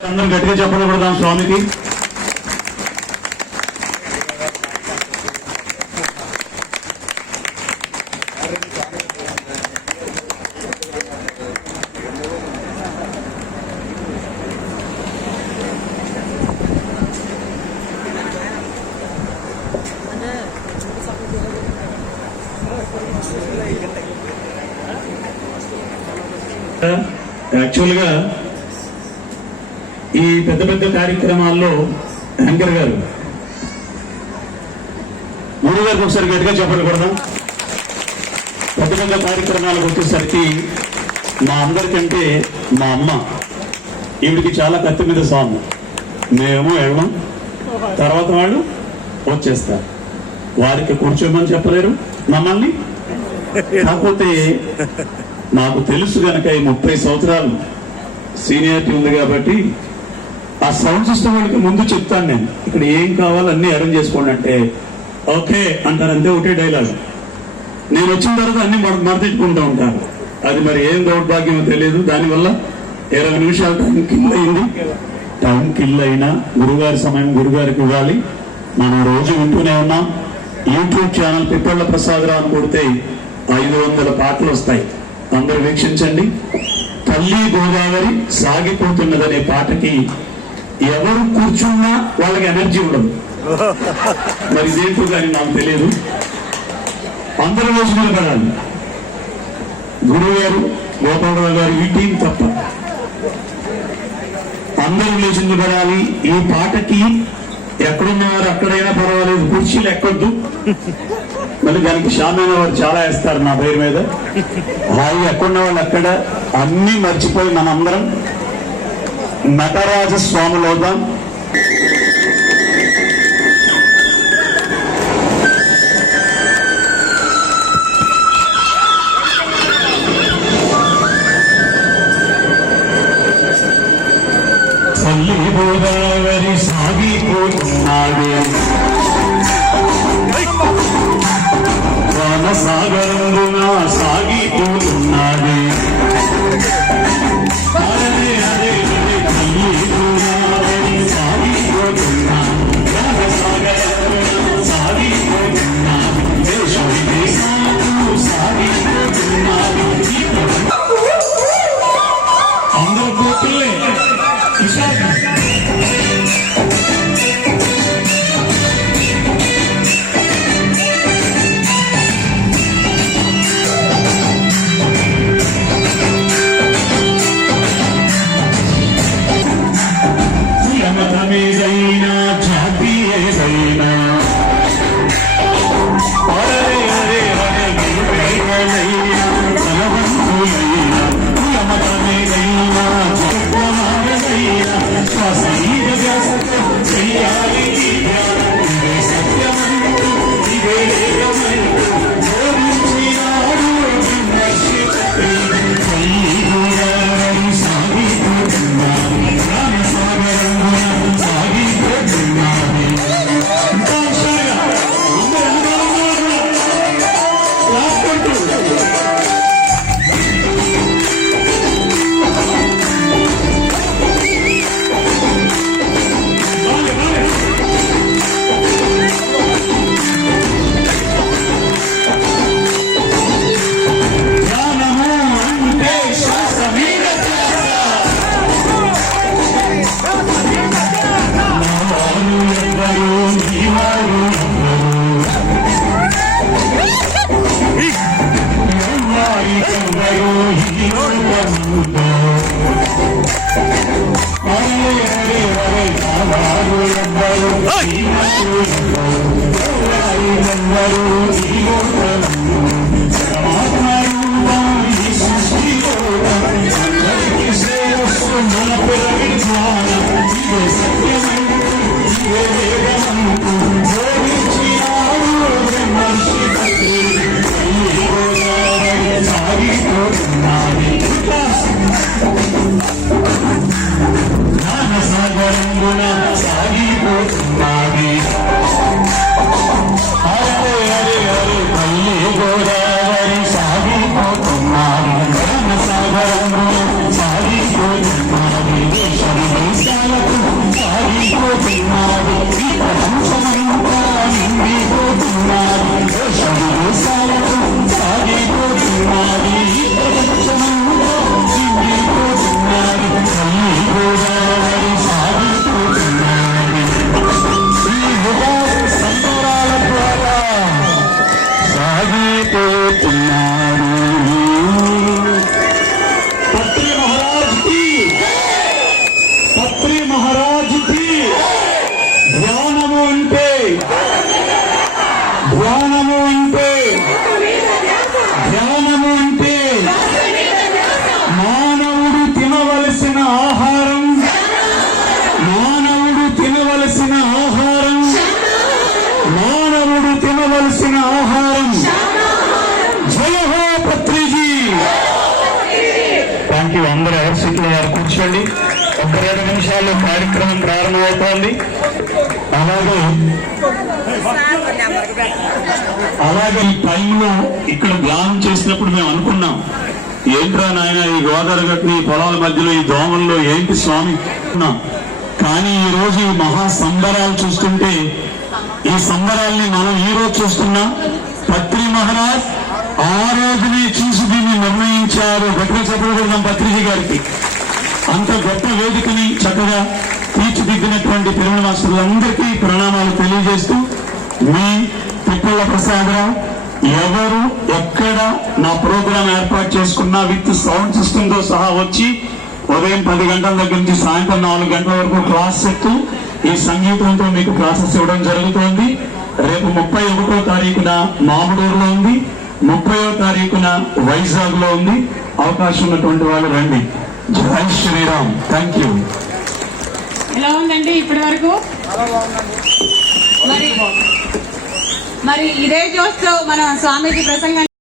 అందరం గట్టిగా చెప్పడం కొడదాం స్వామికి. యాక్చువల్గా ఈ పెద్ద పెద్ద కార్యక్రమాల్లో యాంకర్ గారు. గురువు గారికి ఒకసారి గట్టిగా చెప్పండి పెద్ద పెద్ద కార్యక్రమాలకు వచ్చేసరికి మా అందరికంటే మా అమ్మ ఈవిడికి చాలా కత్తి మీద సాము. మేము వెళ్ళం తర్వాత వాళ్ళు వచ్చేస్తారు. వారికి కూర్చోమని చెప్పలేరు మమ్మల్ని. కాకపోతే నాకు తెలుసు కనుక ఈ ముప్పై సంవత్సరాలు సీనియారిటీ ఉంది కాబట్టి ఆ సౌండ్ సిస్టమ్ వాళ్ళకి ముందు చెప్తాను నేను. ఇక్కడ ఏం కావాలో అన్ని అరేంజ్ చేసుకోండి అంటే ఓకే అంటారు అంతే ఒకటే డైలాగ్. నేను వచ్చిన తర్వాత అన్ని మడ మడతెట్టుకుంటూ ఉంటారు. అది మరి ఏం దౌర్భాగ్యమో తెలియదు. దానివల్ల ఇరవై నిమిషాలు టైం కిల్ అయింది. టైం కిల్ అయినా గురుగారి సమయం గురుగారికి ఇవ్వాలి. మనం రోజు వింటూనే ఉన్నాం. యూట్యూబ్ ఛానల్ పిప్పళ్ళ ప్రసాదరావు అని కొడితే ఐదు వందల పాటలు వస్తాయి. అందరూ వీక్షించండి. తల్లి గోదావరి సాగిపోతున్నదనే పాటకి ఎవరు కూర్చున్నా వాళ్ళకి ఎనర్జీ ఉండదు. మరి ఇదేంటో కానీ నాకు తెలియదు. అందరూ రోజు నిలబడాలి గురువు గారు గోపాలరావు గారు ఈ టీం తప్ప. అందరూ లేచి నిలబడాలి ఈ పాటకి ఎక్కడున్నవారు అక్కడైనా పర్వాలేదు. కుర్చీలు ఎక్కొద్దు. మళ్ళీ దానికి షామైన వారు చాలా వేస్తారు నా పేరు మీద. హాయి ఎక్కడున్న వాళ్ళు అక్కడ అన్ని మర్చిపోయి మనందరం నటరాజ స్వాములు అవుదాం తల్లి గోదావరి సాగిపోతున్నాడే సాగరంగున సాగిపోతున్నాడు ఇదే వేదమంటూ నావారు ఎవ్వరు, నిమిషాల్లో కార్యక్రమం ప్రారంభమవుతోంది. అలాగే అలాగే ఈ టైంలో ఇక్కడ ధ్యానం చేసినప్పుడు మేము అనుకున్నాం ఏంట్రా నాయన ఈ గోదావరి గట్టిన పొలాల మధ్యలో ఈ దోమల్లో ఏంటి స్వామి? అనుకున్నాం. కానీ ఈ రోజు ఈ మహా సంబరాలు చూస్తుంటే ఈ సంబరాల్ని మనం ఈ రోజు చూస్తున్నాం. పత్రి మహారాజ్ ఆ రోజునే చూసి దీన్ని నిర్ణయించారు. గట్టిగా చెప్పకూడదాం పత్రిజీ గారికి. అంత గొప్ప వేదికని చక్కగా తీర్చిదిద్దినటువంటి తిరుమల మాస్టర్లందరికీ ప్రణామాలు తెలియజేస్తూ మీ తిప్పల ప్రసాదరావు ఎవరు ఎక్కడ నా ప్రోగ్రాం ఏర్పాటు చేసుకున్నా విత్ సౌండ్ సిస్టంతో సహా వచ్చి ఉదయం పది గంటల దగ్గర నుంచి సాయంత్రం నాలుగు గంటల వరకు క్లాస్ చెప్తూ ఈ సంగీతంతో మీకు క్లాసెస్ ఇవ్వడం జరుగుతోంది. రేపు ముప్పై ఒకటో తారీఖున మామిడూరులో ఉంది. ముప్పయో తారీఖున వైజాగ్లో ఉంది. అవకాశం ఉన్నటువంటి వాళ్ళు రండి. జై శ్రీరామ్. థ్యాంక్ యూ ఎలా ఉందండి ఇప్పటి వరకు? మరి మరి ఇదే జోష్తో మన స్వామీజీ ప్రసంగం